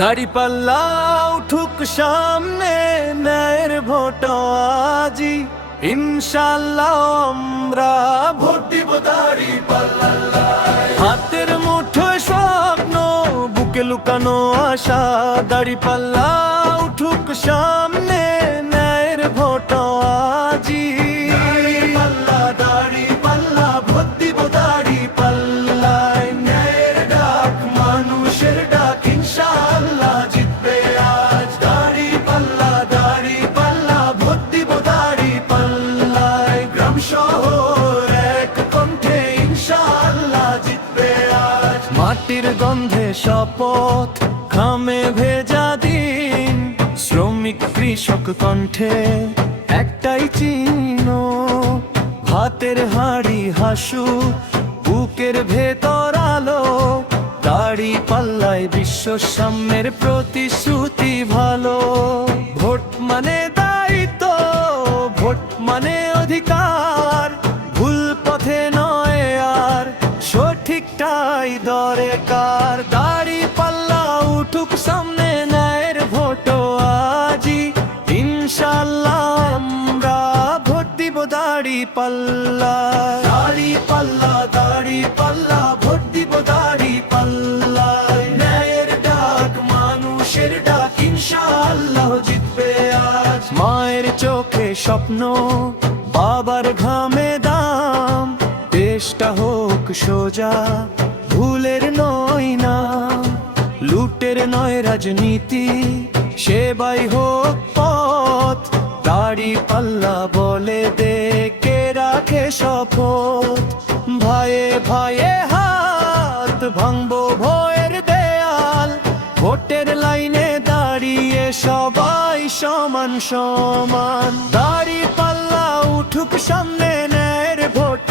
দাড়ি পাল্লা উঠুক সামনে, ন্যায়ের ভোট আজি। ইনশাল্লাহ আমরা ভোট দিব দাড়ি পাল্লা হাতের মুঠোয় স্বপ্ন, বুকে লুকানো আশা। দাড়ি পাল্লা উঠুক সামনে গন্ধে শপথ খামে ভেজা দিন। শ্রমিক, কৃষক কণ্ঠে একটাই চিহ্ন, ভাতের হাড়ি, হাসু, বুকের ভেতর আলো। দাড়ি পাল্লায় বিশ্ব সাম্যের প্রতিশ্রুতি ভালো। ভোট মানে দায়িত্ব, ভোট মানে অধিকার। সঠিকটাই দরকার দাড়ি পাল্লা উঠুক সামনে ন্যায়ের ভোট আজি। ইনশাল্লাহ আমরা ভোট দিব দাড়ি পাল্লা। দাড়ি পাল্লা দাড়ি পাল্লা, ভোট দিব দাড়ি পাল্লা। ন্যায়ের ডাক, মানুষের ডাক, ইনশাআল্লাহ জিতবে আজ। মায়ের চোখে স্বপ্ন, বাবার ঘামে দাম। দেশটা হোক সোজা ভুলের নয় না, লুটের নয় রাজনীতি, সেবাই হোক পথ, দাড়ি পাল্লা বলে দে কে রাখে শপথ। ভয়ে ভয়ে হাত ভাঙবো ভয়ের দেয়াল, ভোটের লাইনে দাঁড়িয়ে সবাই সমান সমান। দাড়ি পাল্লা উঠুক সামনে নের ভোট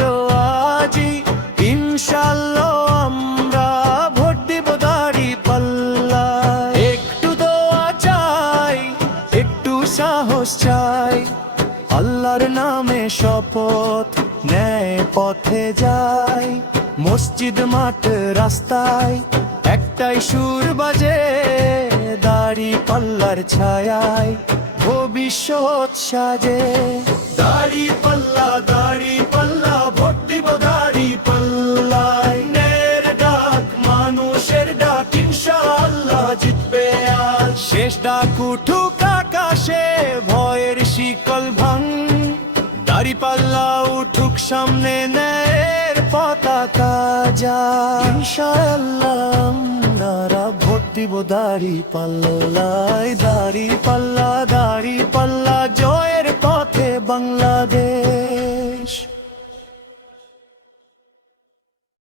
নামে শপথ, ন্যায় পথে যাই। মসজিদ, মাঠ, রাস্তায় একটাই সুর বাজে, দাড়ি পাল্লার ছায়ায় ভবিষ্যৎ সাজে। দাড়ি পাল্লা দাড়ি পাল্লা, ভোট দিব দাড়ি ন্যায়ের ডাক, মানুষের ডাক, ইনশাআল্লাহ জিতবে আজ। শেষ ডাক উঠুক আকাশে, ভয়ের শিকল ভাঙ দাড়ি পাল্লা উঠুক সামনে ন্যায়ের পতাকা যা। ইনশাআল্লাহ নারা ভোট দিব দাড়ি পাল্লায় দাড়ি পাল্লা দাড়ি পাল্লা জয়ের পথে বাংলাদেশ